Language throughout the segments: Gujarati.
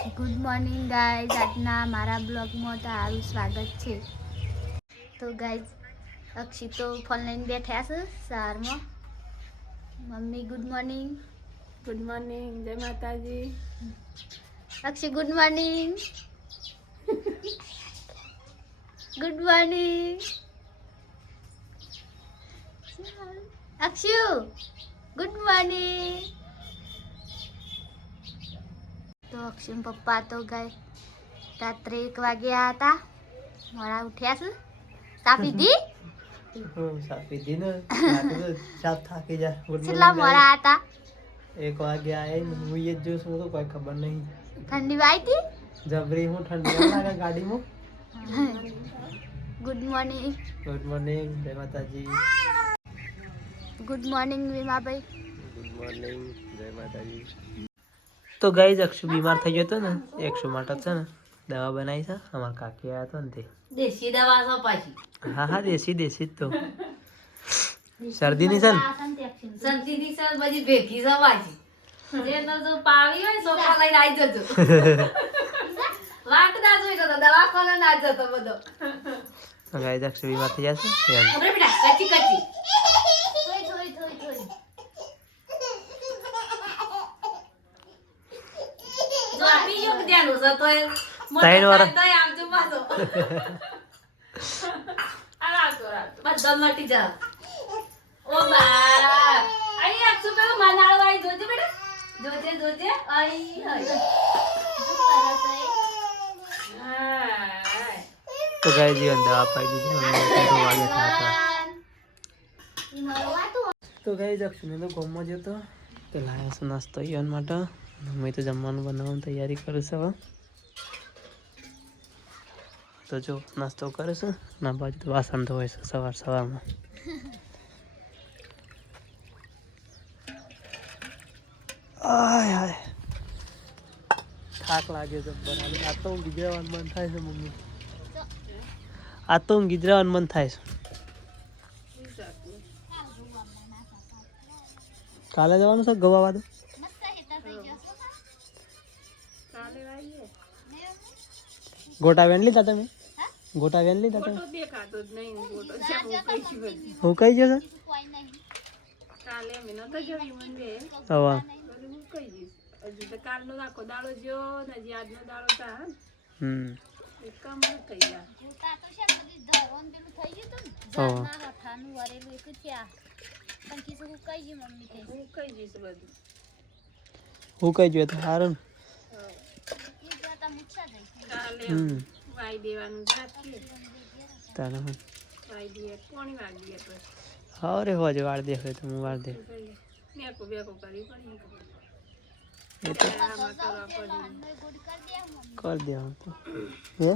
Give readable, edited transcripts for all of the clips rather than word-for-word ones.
ગુડ મોર્નિંગ ગાઈઝ, આજના મારા બ્લોગમાં તમારું સ્વાગત છે. તો ગાઈઝ, અક્ષી તો ફોન લઈને બેઠા છે સવારમાં. Mummy good morning. Good morning, જય માતાજી. Akshi good morning. Good morning Akshu, good morning. તો અક્ષુ પપ્પા તો ગઈ રાત્રે 1 વાગ્યા હતા. મોડા ઉઠ્યા છે. ચા પીધી? ચા પીધી ને ચા થાકી જા. કેટલા મોડા હતા? 1 વાગ્યા આય ને હું એ જ જોઉં છું તો કોઈ ખબર નહીં. ઠંડી વાગી જબરી હું ઠંડી લાગે ગાડીમાં. Good morning. ગુડ મોર્નિંગ, જય માતાજી. ગુડ મોર્નિંગ વિમાભાઈ. ગુડ મોર્નિંગ, જય માતાજી. તો ગાઈઝ, અક્ષુ બીમાર થઈ ગયો હતો ને, અક્ષુ માટે છે ને દવા બનાવી છે. અમારા કાકી આવ્યા હતા ને તે દેશી દવા છો પાછી? હા દેશી જ તો. શરદીની છે ને, સંતીની સર બધી ભેગી છો પાછી. જેનો જો પાવી હોય સોફા લઈને આવી જજો. વાંક ના જોઈ તો દવાખાને ના જતો બધો. ગાઈઝ અક્ષુ બીમાર થઈ જશે. અરે બેટા કચી કચી જો આપી યોગ ધ્યાન છે તો ત્રણ વાર આવજો પાછો. બધા મટી જાવ. ઓ બા અહીં આપશું પેલું મનાળો આવી જોજે બેટા. જોજે જોજે અહીં તો ગાઈઝ જીવન દવા પાઈ દીધી. તો ગાઈઝ અક્ષુને તો ગોમમાં જતો તો લાવ્યો છે નાસ્તો ઈવન માટે. મમ્મી તો જમવાનું બનાવવાની તૈયારી કરે છે હવે. તો જો નાસ્તો કરે છે ના બાજુ તો વાસણ ધોવાય છે સવારમાં. આય હાય થાક લાગે છે બરાબર. આ તો હું ગીજરાવાનું મન થાય છે મમ્મી. આ તો હું ગીજરાવાનું મન થાય છે. કાલે જવાનું છે ગવાવા તો ગોટા વેન લીધા તમે? ગોટા વેન લીધા તમે? હું કઈ જશે હવે હું કઈ જોઈએ તો સારું. હા રે હોજ વાળ દે તો હું વાળ દે. કર દે હે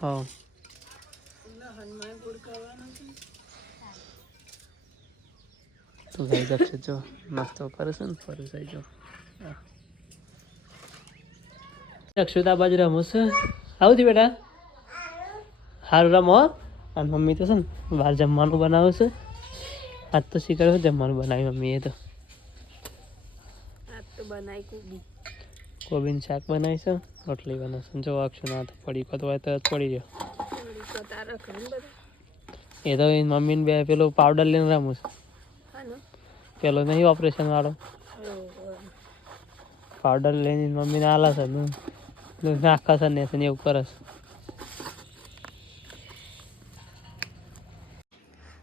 હા. તો ગાઈ જશે જો નાસ્તો કરે છે ને ફરું જાય જો. અક્ષુતા બાજુ રમું છે. આવતી બેટા સારું રમો. અને મમ્મી તો છે ને બહાર જમવાનું બનાવું છે. આજ તો શીખર જમવાનું બનાવ્યું મમ્મી. એ તો કોબીનું શાક બનાવી છે, રોટલી બનાવશે. જો અક્ષુ ના તો પડી કતો હોય તો પડી ગયો. એ તો મમ્મીને બે પેલો પાવડર લઈને રમું છે. પેલો નહીં ઓપરેશન વાળો પાવડર લઈને મમ્મીને આલા છે નાખા છે ને એવું કરે છે.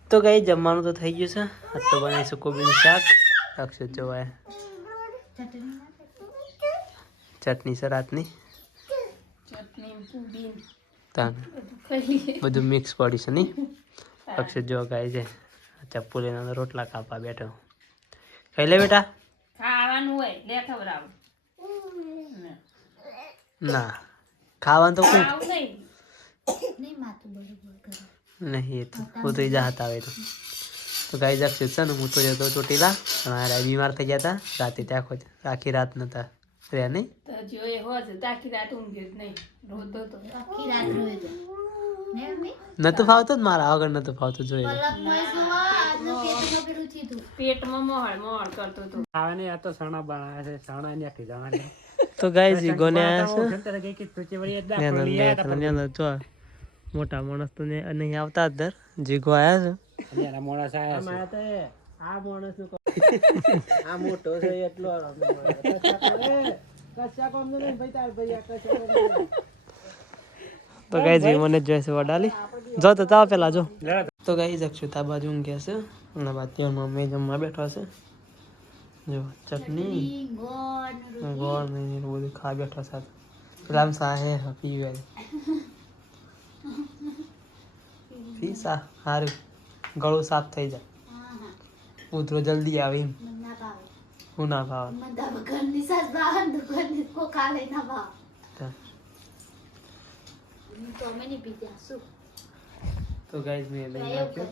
તો કઈ જમવાનું તો થઈ ગયું છે. આજ તો બનાવીશું કોબીનું શાક. અક્ષર જોવાય ચટણી છે રાતની. બધું મિક્સ પડી છે નહીં. અક્ષર જો ગાય છે ચપ્પુ લઈને રોટલા કાપવા બેઠો. ખાઈ લે બેટા. ખાવાનું હોય લે ખવડાવું. ના ખાવાનું તો કોઈ નહીં. એ તો હું તો જાત આવે તો ગાય જશે છે ને. હું તો જતો ચોટીલા અને બીમાર થઈ ગયા હતા રાતે. ત્યાં આખી રાત નતા રહ્યા નહીં. નતું ફાવતું જ મારા આગળ નતું ફાવતું જોઈએ. આજનું પેટમાં પેલું થયું પેટમાં મોહળ મોહળ કરતું હતું. ખાવાની આ તો સણા બનાવે છે સણા ને ખીજાવાની તો ગાઈસ જીગોને આયા છે કે તુચી વળી એટલે ને અંદર જો મોટા માણસ તો ને નહીં આવતા અંદર જીગો આયા છે યાર મોણા સાયા છે આ માણસ નું આ મોટો છે એટલો કચ્ચા કોમ ને ભાઈ તાર ભાઈ આ કચ્ચા તો ગાઈસ જી મને જોઈશે વડાલી જો તો તાવ પેલા જો તો ગાઈસ અક્ષુતા બાજુ ઊંઘે છે અને બાકી મમ્મી જમવા બેઠો છે જો ચટણી ગોળ ને બધું ખા બેઠો સાથે રામ સાહે પીવે પી સા હારું ગળું સાફ થઈ જાય ઉતરો જલ્દી આવે એમ હું ના ભાવ તો ગાઈસ મેં લઈ નાખ્યો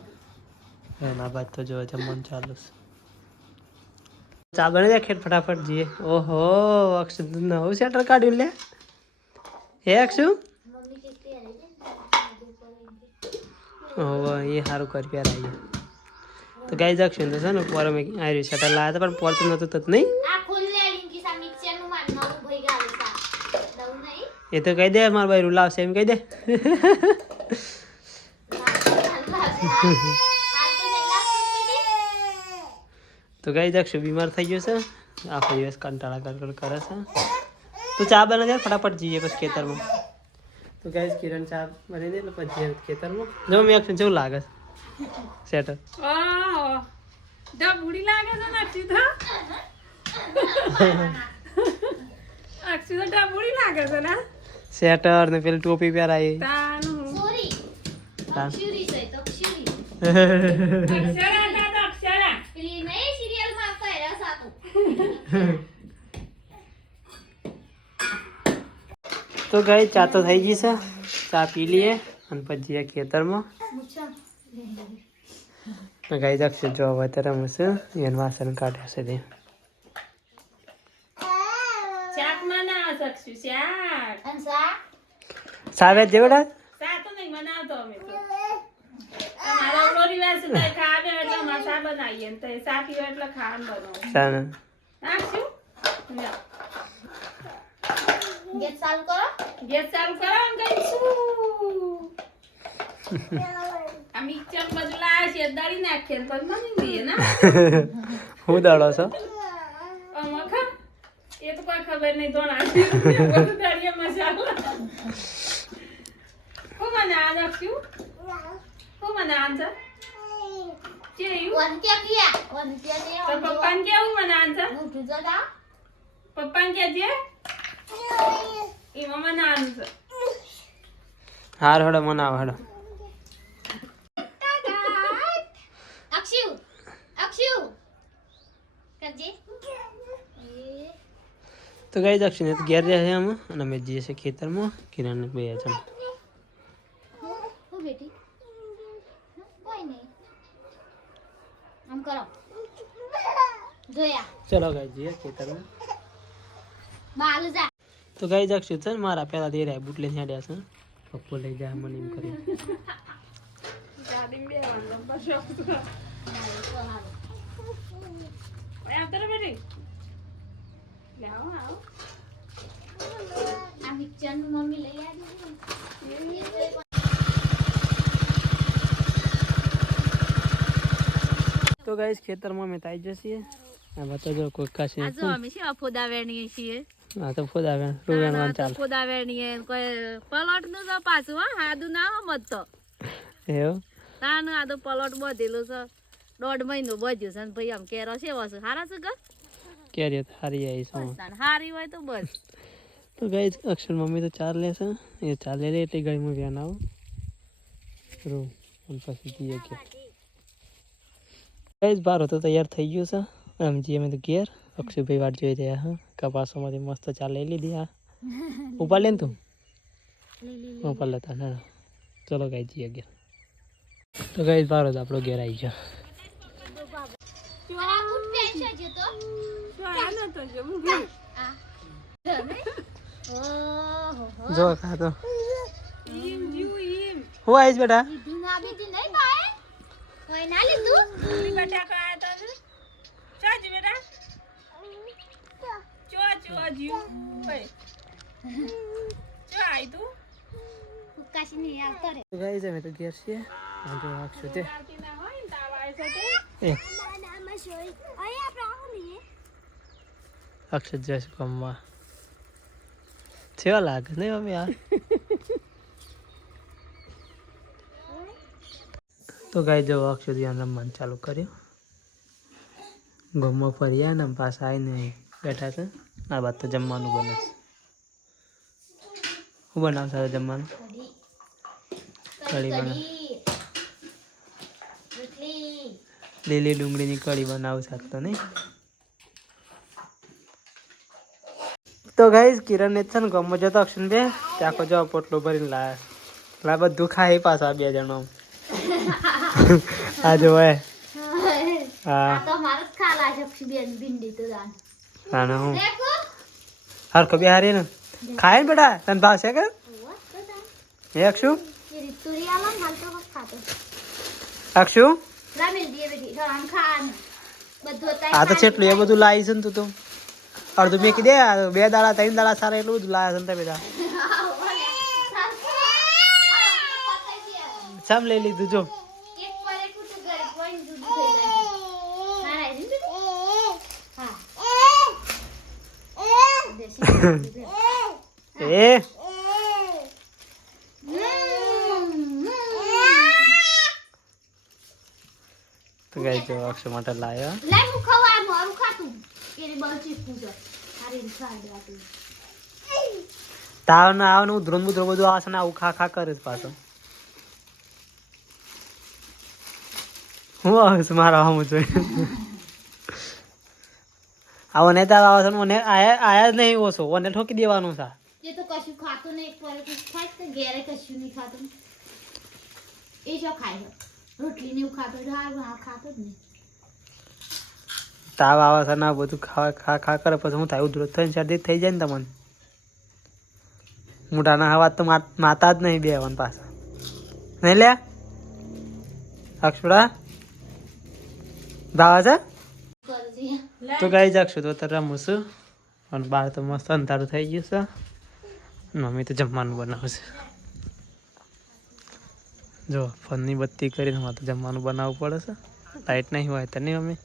એના બાદ તો જો જમવાનું ચાલુ છે ચા બને જાય ખેડ ફટાફટ જઈએ ઓહો અક્ષુ નવું સેટર કાઢ્યું લે હે અક્ષુ ઓહો એ સારું કરી પહેરાય તો ગાઈસ અક્ષુ તો છે ને પોર મેં આર્યું સેટર લાવ્યા હતા પણ પોર તો નતું તત નહીં એ તો કહી દે મારા ભાઈ રૂ લાવશે એમ કહી દે તો ગાઈસ અક્ષુ બીમાર થઈ ગયો છે આખો દિવસ કંટાળા કરે છે તો ચા બને જાય ફટાફટ જઈએ પછી ખેતરમાં તો ગાઈસ કિરણ ચા બની દે એટલે પછી ખેતરમાં જો મેં અક્ષુ જેવું લાગે છે સેટર બુડી લાગે છે ને અક્ષુ તો બુડી લાગે છે ને સેટર ને પેલી ટોપી પહેરાઈ તો ગાઈસ ચા તો થઈ ગઈ છે ચા પી લઈએ અને પછી જઈએ ખેતરમાં તો ગાઈસ અક્ષર જો અત્યારે રમશે એને વાસણ કાઢ્યા છે તે શાક બનાવ શકશું શાક સાવે જેવડા શા તો નહીં બનાવતો અમે તો અમારો ઓલો રિવાજ છે તો ખાવે એટલે અમારે શા બનાવીએ ને તો શા પીવે એટલે ખાવાનું બનાવું સાને નાખશું ગેસ ચાલુ કરો ગેસ ચાલુ કરો ને કહીશું આ મિક્સર બધું લાવે છે દળી નાખીએ ને પછી મમ્મી દઈએ ને હું દળો છો મખા એ તો કોઈ ખબર નહીં તો નાખી બધું દળીએ મસાલો હું બનાવ નાખ્યું હું બનાવ છે કેવું તો પપ્પાને કેવું બનાવ છે પપ્પાને કેજે એમાં બનાવ છે હાર હડો મનાવ હડો તો ગાઈસ અક્ષને ઘેર રહ્યા છે આમાં અને અમે જઈએ છીએ ખેતરમાં કિરણ બે જણ ચલો ગાઈસ જઈએ ખેતરમાં તો ગાઈસ અક્ષુ છે ને મારા પહેલા દે રહ્યા બુટ લઈને હેડ્યા છે પપ્પો લઈ જાય મને એમ કરી ગાડી બેવાનું બસ બેટી આવો આ મિક્સર નું મમ્મી લઈ આવી તો ગાઈસ ખેતરમાં મેં તાઈ જશે આ બતા જો કોઈ કાશે આ જો અમે છે ફોદા વેણીએ છીએ આ તો ફોદા વેણ રૂવેણવાન ચાલ ફોદા વેણીએ કોઈ પલોટ નું તો પાછું હા હાદું ના મત તો એવું તાન આ તો પલોટ બધેલું છે 1.5 મહિનો બધ્યું છે ને ભાઈ આમ કેરો છે વસ હારા છે ઘર કેરી હારી આવી છે હારી હોય તો બસ તો ગાઈસ અક્ષર મમ્મી તો ચાર લેશે એ ચાર લે એટલે ગાડીમાં વ્યાન આવું રૂ અને પછી જઈએ કે ગાઈસ બારો તો તૈયાર થઈ ગયું છે આમ જઈએ અમે તો ઘેર અક્ષુભાઈ વાટ જોઈ રહ્યા હા કપાસોમાંથી મસ્ત ચા લઈ લીધી હા ઉપાડ લે ને તું ઉપાડ લેતા ના ચલો ગાઈ જઈએ ઘેર તો ગાઈસ બારો તો આપણો ઘેર આવી ગયો જો ખાતો હું આવીશ બેટા કોઈ ના લીધું કાશી નહીં આવતો રે તો ગાઈસ અમે તો ઘેર છીએ આ જો અક્ષુ તે અક્ષર જશ કમવા કેવા લાગે ને અમે આ તો ગાઈ જો અક્ષુ ધ્યાન રમવાનું ચાલુ કર્યું ગમમાં ફર્યા ને પાછા આવીને બેઠા છે આ વાત તો જમવાનું બને શું બનાવશે જમવાનું કઢી બના લીલી ડુંગળીની કઢી બનાવું શકતો નહીં તો ગાઈસ કિરણ છે ને ગમો જતો અક્ષન બે ત્યાં જો પોટલો ભરીને લાયા બધું ખાઈ પાછા બે જણો આ જો હા તો મારે જ ખાલા છે બેન ભીંડી તો દાન હા ને હું હરખો બે હારી ને ખાય ને બેટા તને ભાવશે કે અક્ષુ તુરી આલા હાલ તો ખાતો અક્ષુ રામેલ દીએ બેટી આમ ખાન બધું આ તો છેટલું એ બધું લાવી છે ને તું તો અડધું મેકી દે 2 દાડા 3 દાડા સારા એટલું બધું લાયા છે ને બધા સામ લઈ લીધું જો એક પર એક તો ઘરે કોઈ દૂધ થઈ જાય ના ના એ તો ગાઈ જો અક્ષર માટે લાયા લે હું ખવા મારું ખાતું એની બળચી પૂજો હારી ખાડ રાતું તાવ ના આવ ને ધ્રોન બધું આવશે ને આવું ખા ખા કરે છે પાછો હું આવે છે મારા આમ જોઈ આવો ને તાવ આવે છે મને આયા જ નહીં ઓછો ઓને ઠોકી દેવાનું છે એ તો કશું ખાતું નહીં એક પર એક ખાય તો ઘેરે કશું નહીં ખાતું એ શું ખાય રોટલી ને એવું ખાતો હા ખાતો જ નહીં તાવ આવે છે ને આ બધું ખા ખા કરે પછી હું થાય ઉધરસ થઈને શરદી થઈ જાય ને તમને મોઢાના હવા તો માતા જ નહીં બેવાનું પાછા નહીં લે અક્ષુડા ભાવે છે તો ગાઈ જાગશું તો અત્યારે રમું છું અને બહાર તો મસ્ત અંધારું થઈ ગયું છે મમ્મી તો જમવાનું બનાવશે જો ફોનની બત્તી કરીને મારે તો જમવાનું બનાવવું પડે છે લાઈટ નહીં હોય તો નહીં મમ્મી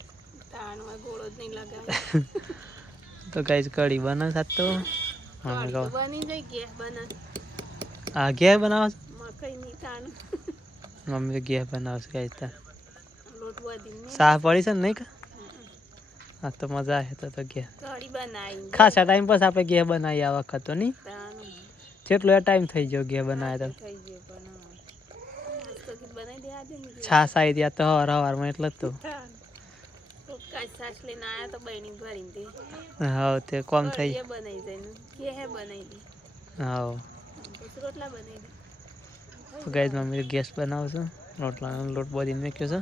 તો ગાઈ કઢી બનાવ સાત તો હા ઘેર બનાવે મમ્મી તો ઘેર બનાવશે ગાઈ ત્યાં સાહ પડી છે ને નહીં હા તો મજા આવે તો ઘેર ખાસા ટાઈમ પછી આપણે ઘેર બનાવી આ વખત તો નહીં કેટલો એ ટાઈમ થઈ ગયો ઘેર બનાવે તો છાસ આવી ત્યાં તો હવારમાં એટલે જ તો હા તે કોમ થઈ હા તો ગાઈસ મમ્મી ગેસ બનાવશું રોટલાનો લોટ બધીને મેક્યો છે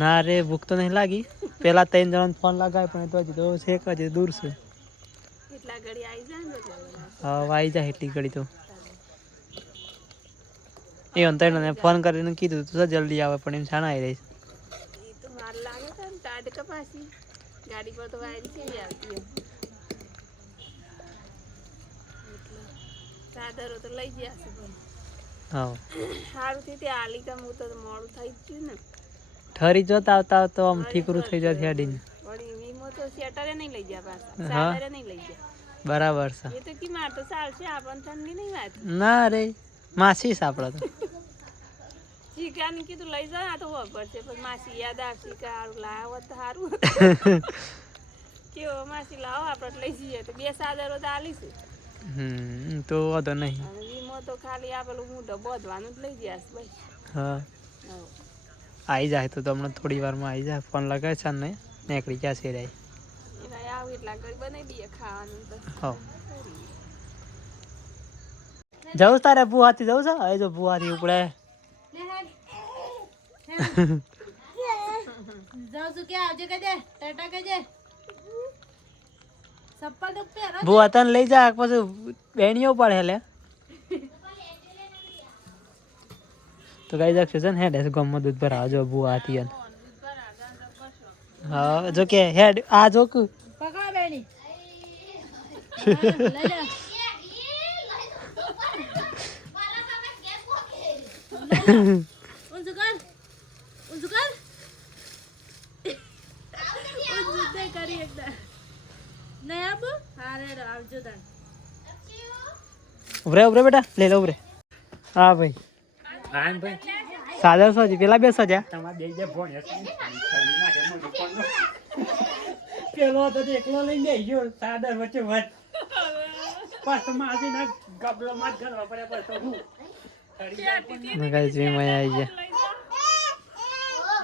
ના રે ભૂખ તો નહીં લાગી પેલા 3 જણાને ફોન લગાવ્યો પણ તો હજી તો છે કે હજી દૂર છે હા આવી જાય એટલી ઘડી તો એ અંતરને ફોન કરીને કીધું તું જલ્દી આવે પણ એમ છાણા આવી રહી ગાડી પર તો વાયરી કેવી આવતી ચાદરો તો લઈ ગયા છે પણ હા સારું થી ત્યાં આલી તો હું તો મોડું થઈ ગયું ને ઠરી જોતા આવતા તો આમ ઠીકરું થઈ જાય હેડીને વળી વીમો તો શેટરે નહીં લઈ ગયા પાછા ચાદરે નહીં લઈ ગયા બરાબર છે એ તો કી માર તો ચાલશે આપણને ઠંડી નહીં વાત ના રે માસી છે આપડે તો ચીકાને કીધું લઈ જા આ તો ખબર છે પણ માસી યાદ આવશે કે સારું લાવો તો સારું કેવો માસી લાવો આપણે લઈ જઈએ તો 2 ચાદરો તો આલીશું તો વાંધો નહીં અને વીમો તો ખાલી આપેલું હું બોધવાનું જ લઈ જઈશ ભાઈ હા આવી જાય તો તમને થોડી વારમાં આવી જાય ફોન લગાવે છે ને નીકળી ગયા છે રાઈ એના આવ એટલા ઘડી બનાવી દઈએ ખાવાનું તો હા જવું તારે ભૂહાથી જવું છે હવે જો ભૂહાથી ઉપડે જાઉં છું કે આવજે કજે ટાટા કજે ચપ્પલ તો પહેરો ભૂવા તને લઈ જા પછી બેણીઓ પડે લે તો ગાઈ જાગશે છે ને હેડ ગમમાં દૂધ ભરાવા જો ભૂવા હતી હા જો કે હેડ આ જો પકડ બેન ની ઉભરે ઉભરે બેટા લઈ લો ઉભરે હા ભાઈ હા ભાઈ સાદર સોજી પેલા બેસો જા તમારે બે જે ફોન પેલો તો એકલો લઈને જઈ ગયો સાદર વચ્ચે વચ પાછો માસી ના ગબલો માં કરવા પડે પાછો હું ગાઈસ વી મય આવી ગયા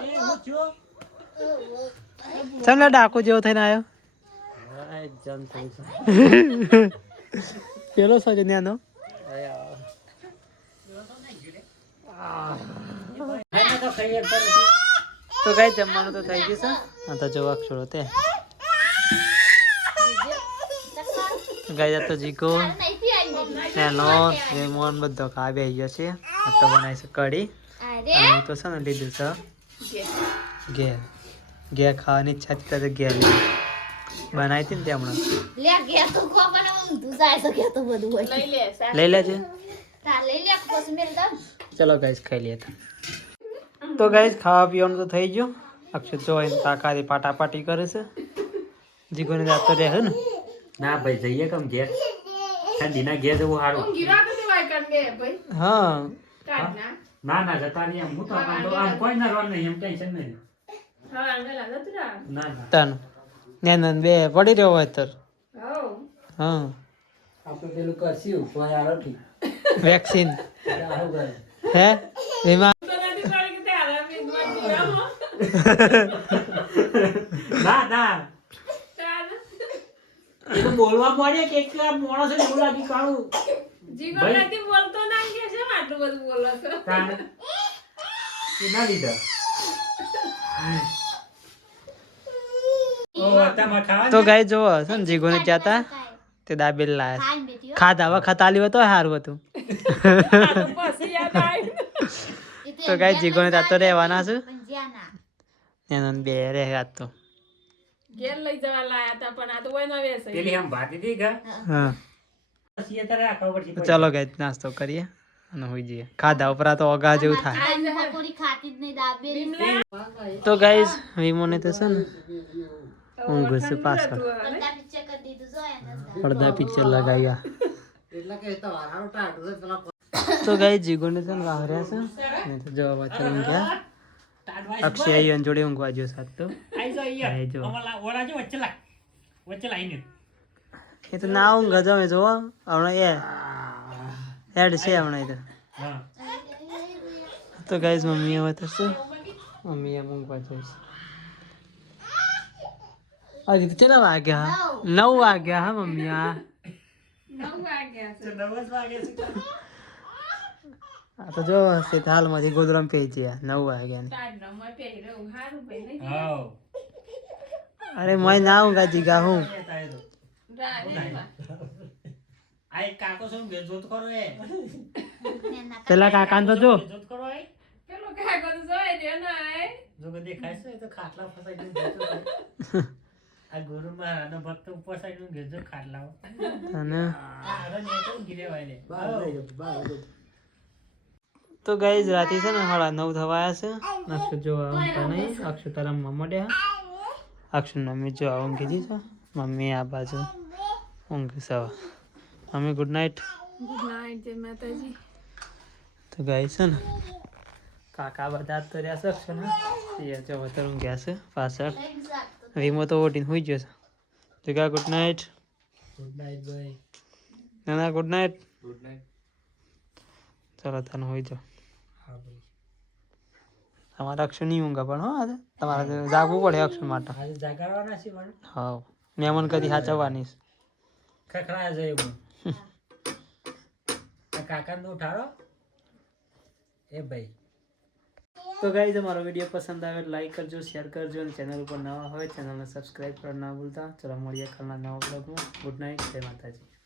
એ હું છો ચાલ ડાકુ જેવો થઈને આવ્યો જમ થઈ પેલો સોજો ન્યાનો તો ગાઈ જમવાનું તો થઈ ગયું છે હા તો જો અક્ષરો તે ગાઈ તો જીકો એનો રેમોન બધો ખાવા આવી ગયો છે આ તો બનાવી છે કઢી અને હું તો છે ને લીધું છે ઘેર ઘેર ખાવાની ઈચ્છા હતી તો ઘેર બનાવી હતી ને તે હમણાં લે ગયા તો કો પણ તું જાય તો કે તો બધું હોય લઈ લેજે તા લઈ લે પછી મેલ દઉં ચલો ગાઈસ ખાઈ લઈએ તો ગાઈસ ખાવા પીવાનું તો થઈ ગયું અક્ષર જો એને તાકારી પાટાપાટી કરે છે જીગોને જાતો રહે હે ને ના ભાઈ જઈએ કમ ઘેર ઠંડીના ઘેર જવું સારું હા ના ના જતા નહીં આમ હું તો આમ કોઈ ના રોન નહીં એમ ટેન્શન નહીં ના ના તન નેનન બે પડી રહ્યો હોય તર હા આપણે પેલું કરશું કોઈ આવે ઠીક વેક્સિન આવું કરે હે વીમા ના ના એ તો બોલવા પડે કે એક માણસ એવું લાગી કાળું તાણ એના લીધા તો ગાઈ જો છે ને જીગોને જાતા તે દાબેલ લાયા ખાઈ બેઠી હો ખાધા વખત આલી હોય તો સારું હતું તો ગાઈ જીગોને જાતો રહેવાના છે પણ જ્યાં ના એનો બે રહે આજ તો પેલી આમ ભાતી હતી કે હા પછી તારે આખા ઉપર તો ચાલો ગાઈ નાસ્તો કરીએ અને હોઈ જઈએ ખાધા ઉપર તો ઓગા જેવું થાય આ મકોડી ખાતી જ નહીં દાબેલી તો ગાઈસ વિમોને તો છે ને ઊંઘ છે પાછળ બધા પિક્ચર કરી દીધું જો એને પડદા પિક્ચર લગાવ્યા તો ગાઈ જીગોને છે ને વાહર્યા છે ને તો જો પાછળ ઊંઘ્યા અક્ષય આયન જોડે ઊંઘવા જો સાત તો આઈ જો ઓલા જો વચ્ચે લાઈને એ તો ના ઊંઘ જમે જો હમણાં એ હેડ છે હમણાં એ હા તો ગાઈસ મમ્મી હવે થશે મમ્મી એમ ઊંઘવા જઈશ આજે તો કેટલા વાગ્યા 9 વાગ્યા હા મમ્મી આ આ તો જો હાલમાંથી ગોદરામ પેજ્યા 9 વાગ્યા ને હા અરે મેં ના ઊંઘા જીગા હું આ એક કાકો શું જોત કરો એ પેલા કાકા તો જો જોત કરો એ જો કે દેખાય છે એ તો ખાટલા ફસાઈ ગયું આ ગુરુ મહારાજ નો ભક્ત ઉપર સાઈડ નું ઘેર જો ખાટલા અને આ ને તો ગીરે વાય તો ગાઈઝ રાતે છે ને 9:30 થવાયા છે અક્ષર જો ઊંઘતા નહીં અક્ષર તારા મમ્મા ડ્યા અક્ષર મમ્મી જો ઊંઘી જી છે મમ્મી આ બાજુ ઊંઘ સવા મમ્મી ગુડ નાઇટ તો ગાઈઝ છે ને કાકા બધા તો રહ્યા છે અક્ષર ને એ જો વધારે ઊંઘ્યા છે પાછળ વીમો તો ઓટીને હોઈ ગયો છે તો કા ગુડ નાઇટ ભાઈ ના ગુડ નાઇટ ચલો તને હોઈ જાઓ હા ભાઈ તમારે અક્ષર નહીં ઊંઘા પણ હો આજે તમારે જાગવું પડે અક્ષર માટે આજે જાગરવાના છે પણ હા મહેમાન કદી સાચવવાની છે ખખડાય છે એવું આ કાકાને ઉઠાડો એ ભાઈ તો ગાઈઝ અમારો વિડીયો પસંદ આવે તો લાઈક કરજો શેર કરજો અને ચેનલ ઉપર નવા હોય ચેનલને સબસ્ક્રાઈબ કરવા ના ભૂલતા ચલો મળીએ કાલના નવા બ્લોગમાં ગુડ નાઇટ જય માતાજી